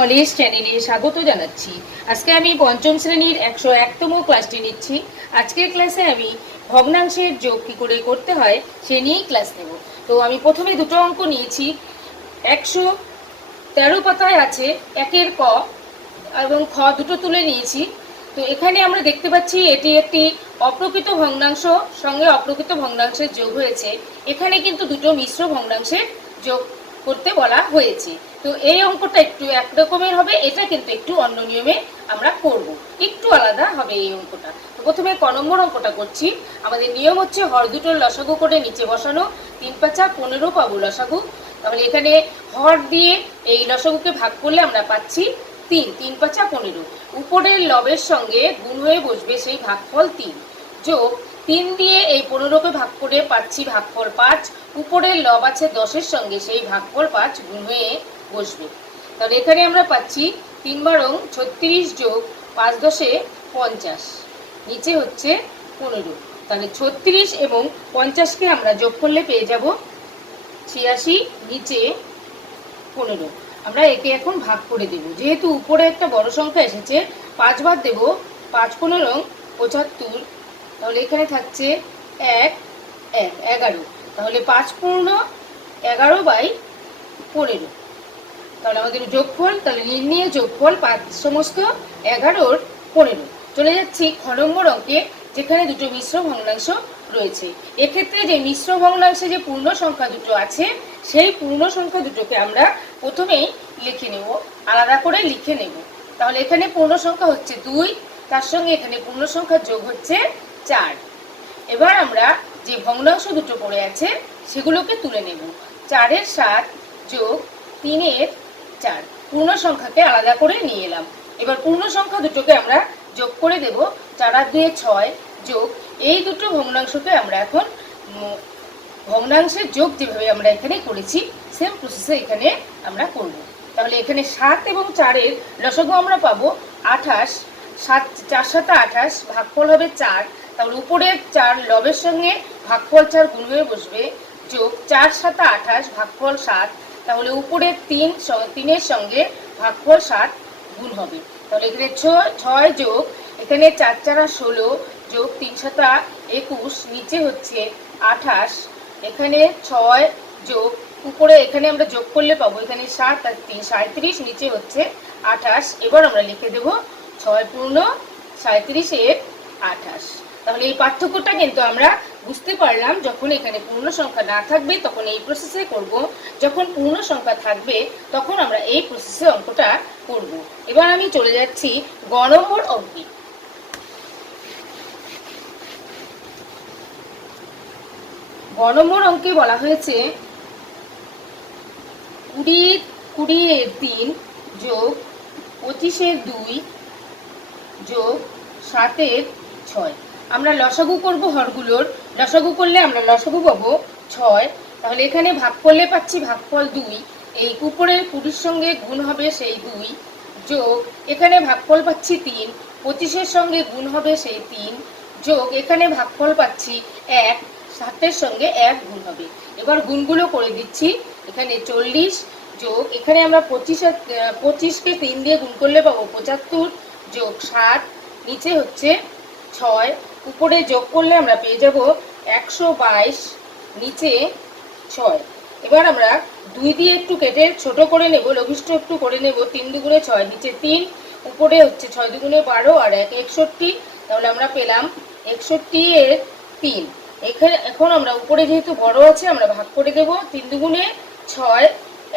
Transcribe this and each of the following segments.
Knowledge চ্যানেলে স্বাগত জানাচ্ছি। আজকে আমি পঞ্চম শ্রেণীর 101তম ক্লাসটি নিচ্ছি। আজকের ক্লাসে আমি ভগ্নাংশের যোগ কী করে করতে হয় সে নিয়েই ক্লাস নেব। তো আমি প্রথমে দুটো অঙ্ক নিয়েছি। 113 পাতায় আছে একের ক এবং খ দুটো তুলে নিয়েছি। তো এখানে আমরা দেখতে পাচ্ছি এটি একটি অপ্রকৃত ভগ্নাংশ সঙ্গে অপ্রকৃত ভগ্নাংশের যোগ হয়েছে। এখানে কিন্তু দুটো মিশ্র ভগ্নাংশের যোগ করতে বলা হয়েছে। তো এই অঙ্কটা একটু একরকমের হবে, এটা কিন্তু একটু অন্য নিয়মে আমরা করব, একটু আলাদা হবে এই অঙ্কটা। তো প্রথমে ক নম্বর অঙ্কটা করছি। আমাদের নিয়ম হচ্ছে হর দুটোর লসাগু করে নিচে বসানো, 3 5 15 পাবো লসাগু। তাহলে এখানে হর দিয়ে এই লসাগুকে ভাগ করলে আমরা পাচ্ছি 3, 3 5 15। উপরের লবের সঙ্গে গুণ হয়ে বসবে সেই ভাগফল 3, যোগ 3 দিয়ে এই 15কে ভাগ করে পাচ্ছি ভাগফল 5। উপরের লব আছে 10-এর সঙ্গে সেই ভাগফল 5 গুণ হয়ে বসবে। তাহলে এখানে আমরা পাচ্ছি 3 বারং 36 যোগ 5 10-এ 50, নিচে হচ্ছে 15। তাহলে 36 এবং 50কে আমরা যোগ করলে পেয়ে যাব 86, নিচে 15। আমরা একে এখন ভাগ করে দেব। যেহেতু উপরে একটা বড় সংখ্যা এসেছে, 5 বার দেব, 5 15 75। তাহলে এখানে থাকছে 1 1 11। তাহলে 5 পূর্ণ 11/15। তাহলে আমাদের যোগফল, তাহলে নির্ণয় যোগফল 5 সমস্ত 11-র 15। চলে যাচ্ছি খ নম্বর অঙ্কে, যেখানে দুটো মিশ্র ভগ্নাংশ রয়েছে। এক্ষেত্রে যে মিশ্র ভগ্নাংশে যে পূর্ণ সংখ্যা দুটো আছে, সেই পূর্ণ সংখ্যা দুটোকে আমরা প্রথমেই লিখে নেব, আলাদা করে লিখে নেব। তাহলে এখানে পূর্ণ সংখ্যা হচ্ছে 2, তার সঙ্গে এখানে পূর্ণ সংখ্যার যোগ হচ্ছে 4। এবার আমরা যে ভগ্নাংশ দুটো পড়ে আছে সেগুলোকে তুলে নেব। 4-এর 7 যোগ 3-এর 4, পূর্ণ সংখ্যাকে আলাদা করে নিয়ে এলাম। এবার পূর্ণ সংখ্যা দুটোকে আমরা যোগ করে দেব। 4 আর 2 6 যোগ এই দুটো ভগ্নাংশকে আমরা এখন ভগ্নাংশের যোগ যেভাবে আমরা এখানে করেছি সেম প্রসেসে এখানে আমরা করব। তাহলে এখানে 7 এবং 4-এর লসাগু আমরা পাবো 28। 7 4 7 28, ভাগফল হবে 4। তাহলে উপরের 4 লবের সঙ্গে ভাগফল 4 গুণ হয়ে বসবে, যোগ 4 7 28, ভাগফল 7। তাহলে উপরের 3-এর সঙ্গে ভাগফল 7 গুণ হবে। তাহলে এখানে 6 যোগ এখানে 4 4 16 যোগ 3 7 21, নিচে হচ্ছে 28। এখানে 6 যোগ উপরে এখানে আমরা যোগ করলে পাবো এখানে 7 আর 3 37, নিচে হচ্ছে 28। এবার আমরা লিখে দেব 6 পূর্ণ 37-এর 28। তাহলে এই পার্থক্যটা কিন্তু আমরা বুঝতে পারলাম। যখন এখানে পূর্ণ সংখ্যা না থাকবে তখন এই প্রসেসে করব, যখন পূর্ণ সংখ্যা থাকবে তখন আমরা এই প্রসেসে অঙ্কটা করব। এবার আমি চলে যাচ্ছি গ নম্বর অঙ্কে। গ নম্বর অঙ্কে বলা হয়েছে 20-এর 3 যোগ 25-এর 2 যোগ 7-এর 6। আমরা লসাগু করব হরগুলোর। লসাগু করলে আমরা লসাগু পাবো 6। তাহলে এখানে ভাগ করলে পাচ্ছি ভাগফল 2, এই উপরের 20-এর সঙ্গে গুণ হবে সেই 2, যোগ এখানে ভাগফল পাচ্ছি 3, 25-এর সঙ্গে গুণ হবে সেই 3, যোগ এখানে ভাগফল পাচ্ছি 1, 7-এর সঙ্গে 1 গুণ হবে। এবার গুণগুলো করে দিচ্ছি। এখানে 40 যোগ এখানে আমরা 25-কে 3 দিয়ে গুণ করলে পাবো 75, যোগ 7, নিচে হচ্ছে 6। উপরে যোগ করলে আমরা পেয়ে যাব 122, নিচে 6। এবার আমরা 2 দিয়ে একটু কেটে ছোট করে নেব, লঘিষ্ঠ একটু করে নেব। 3 দুগুণে 6, নিচে 3, উপরে হচ্ছে 6 দুগুণে 12 আর 1 61। তাহলে আমরা পেলাম 61-এর 3। এখন আমরা উপরে যেহেতু বড় আছে আমরা ভাগ করে দেব। 3 দুগুণে 6,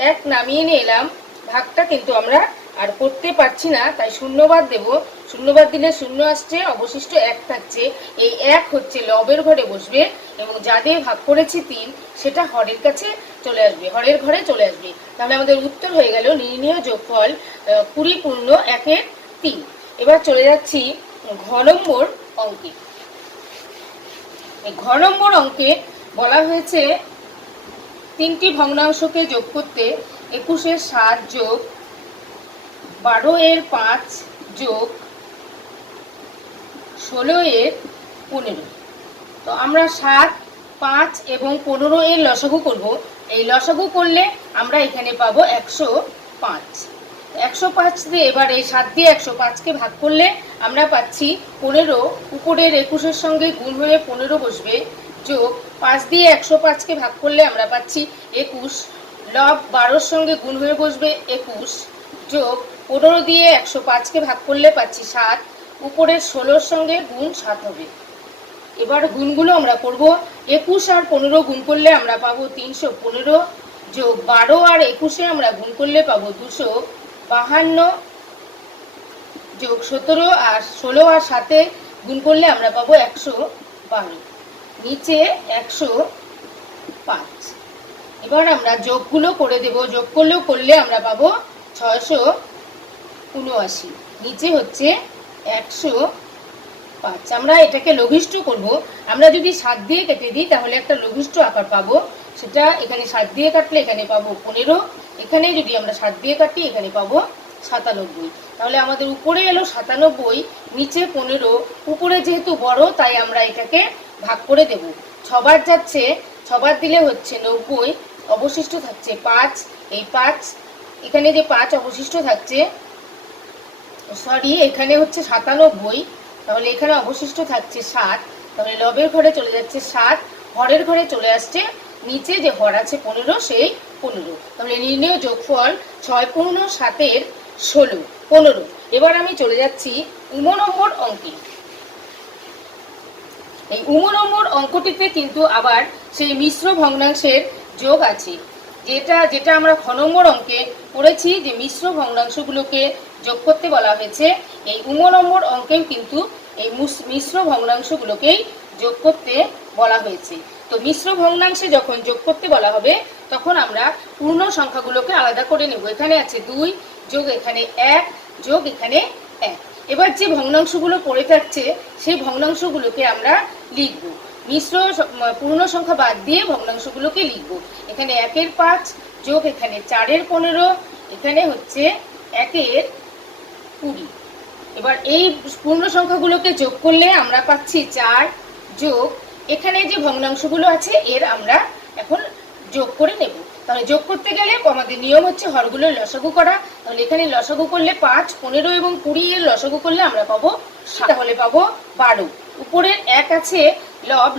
1 নামিয়ে নিয়ে এলাম। ভাগটা কিন্তু আমরা আর করতে পারছি না, তাই শূন্যবাদ দেব। শূন্যবাদ দিলে 0 আসছে, অবশিষ্ট 1 থাকছে। এই 1 হচ্ছে লবের ঘরে বসবে এবং যা দিয়ে ভাগ করেছি 3 সেটা হরের কাছে চলে আসবে, হরের ঘরে চলে আসবে। তাহলে আমাদের উত্তর হয়ে গেল নির্ণয় যোগফল 20 পূর্ণ 1-এর 3। এবার চলে যাচ্ছি ঘ নম্বর অঙ্কে। এই ঘ নম্বর অঙ্কে বলা হয়েছে 3টি ভগ্নাংশকে যোগ করতে 21-এর 7 যোগ 12-এর 5 যোগ 16-এর 15। তো আমরা 7, 5 এবং 15-এর লসাগু করব। এই লসাগু করলে আমরা এখানে পাবো 105। 105 দিয়ে এবার এই 7 দিয়ে 105কে ভাগ করলে আমরা পাচ্ছি 15, উপরের 21-এর সঙ্গে গুণ হয়ে 15 বসবে, যোগ 5 দিয়ে 105কে ভাগ করলে আমরা পাচ্ছি 21, লব 12-র সঙ্গে গুণ হয়ে বসবে 21, যোগ 15 দিয়ে 105কে ভাগ করলে পাচ্ছি 7, উপরের 16-র সঙ্গে গুণ 7 হবে। এবার গুণগুলো আমরা করব। 21 আর 15 গুণ করলে আমরা পাবো 315, যোগ 12 আর 21-এ আমরা গুণ করলে পাবো 252, যোগ 17 আর 16 আর 7-এ গুণ করলে আমরা পাবো 112, নিচে 105। এবার আমরা যোগগুলো করে দেব। যোগ করলে আমরা পাবো 679, নিচে হচ্ছে 105। আমরা এটাকে লঘিষ্ঠ করব। আমরা যদি 7 দিয়ে কেটে দিই তাহলে একটা লঘিষ্ঠ আকার পাবো, সেটা এখানে 7 দিয়ে কাটলে এখানে পাবো 15, এখানে যদি আমরা 7 দিয়ে কাটি এখানে পাবো 97। তাহলে আমাদের উপরে এলো 97, নিচে 15, উপরে যেহেতু বড় তাই আমরা এটাকে ভাগ করে দেব। 6 বার যাচ্ছে, 6 বার দিলে হচ্ছে 90, অবশিষ্ট থাকছে 5, এই 5 এখানে যে 5 অবশিষ্ট থাকছে, সরি এখানে হচ্ছে 97, তাহলে এখানে অবশিষ্ট থাকছে 7, তাহলে লবের ঘরে চলে যাচ্ছে 7, হরের ঘরে চলে আসছে নিচে যে হর আছে 15, সেই 15। তাহলে নির্ণয় যোগফল 6 পূর্ণ 7-এর 16, 15। এবার আমি চলে যাচ্ছি উম নম্বর অঙ্কে। এই উম নম্বর অঙ্কটিতে কিন্তু আবার সেই মিশ্র ভগ্নাংশের যোগ আছে, যেটা আমরা খ নম্বর অঙ্কে পড়েছি যে মিশ্র ভগ্নাংশগুলোকে যোগ করতে বলা হয়েছে। এই উম নম্বর অঙ্কেও কিন্তু এই মিশ্র ভগ্নাংশগুলোকেই যোগ করতে বলা হয়েছে। তো মিশ্র ভগ্নাংশে যখন যোগ করতে বলা হবে তখন আমরা পূর্ণ সংখ্যাগুলোকে আলাদা করে নেব। এখানে আছে 2, যোগ এখানে 1, যোগ এখানে 1। এবার যে ভগ্নাংশগুলো পড়ে থাকছে সেই ভগ্নাংশগুলোকে আমরা লিখব। মিশ্র পূর্ণ সংখ্যা বাদ দিয়ে ভগ্নাংশগুলোকে লিখব। এখানে 1-এর 5, যোগ এখানে 4-এর 15, এখানে হচ্ছে 1-এর 20। এবার এই পূর্ণ সংখ্যাগুলোকে যোগ করলে আমরা পাচ্ছি 4, যোগ এখানে যে ভগ্নাংশগুলো আছে এর আমরা এখন যোগ করে নেব। তাহলে যোগ করতে গেলে আমাদের নিয়ম হচ্ছে হরগুলোর লসাগু করা। তাহলে এখানে লসাগু করলে 5, 15 এবং 20 এর লসাগু করলে আমরা পাবো, তাহলে পাবো 12। উপরের 1 আছে লব,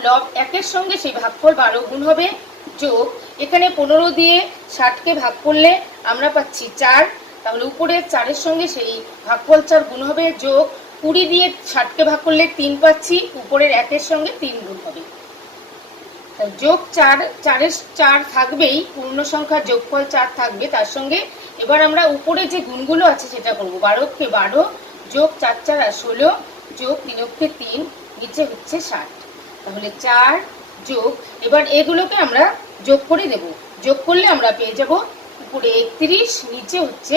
1-এর সঙ্গে সেই ভাগফল 12 গুণ হবে, যোগ এখানে 15 দিয়ে 60কে ভাগ করলে আমরা পাচ্ছি 4, তাহলে উপরের 4-এর সঙ্গে সেই ভাগফল 4 গুণ হবে, যোগ 20 দিয়ে 60কে ভাগ করলে 3 পাচ্ছি, উপরের 1-এর সঙ্গে 3 গুণ হবে, যোগ 4, 4-এর 4 থাকবেই, পূর্ণ সংখ্যার যোগফল 4 থাকবে তার সঙ্গে। এবার আমরা উপরে যে গুণগুলো আছে সেটা করবো। 12কে 12, যোগ 4 4 আর 16, যোগ 3কে 3, নিচে হচ্ছে 60। তাহলে 4 যোগ, এবার এগুলোকে আমরা যোগ করে দেব। যোগ করলে আমরা পেয়ে যাব উপরে 31, নিচে হচ্ছে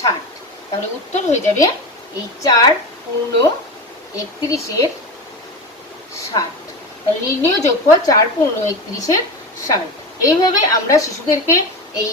60। তাহলে উত্তর হয়ে যাবে এই 4 পূর্ণ 31-এর 60। তাহলে নির্ণয় যোগফল 4 পূর্ণ 31-এর 60। এইভাবে আমরা শিশুদেরকে এই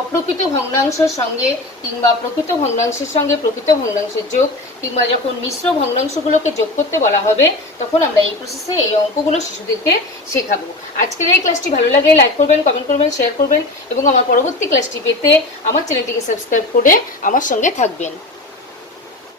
অপ্রকৃত ভগ্নাংশের সঙ্গে কিংবা প্রকৃত ভগ্নাংশের সঙ্গে প্রকৃত ভগ্নাংশের যোগ কিংবা যখন মিশ্র ভগ্নাংশগুলোকে যোগ করতে বলা হবে তখন আমরা এই প্রসেসে এই অঙ্কগুলো শিশুদেরকে শেখাবো। আজকের এই ক্লাসটি ভালো লাগলে লাইক করবেন, কমেন্ট করবেন, শেয়ার করবেন এবং আমার পরবর্তী ক্লাসটি পেতে আমার চ্যানেলটিকে সাবস্ক্রাইব করে আমার সঙ্গে থাকবেন।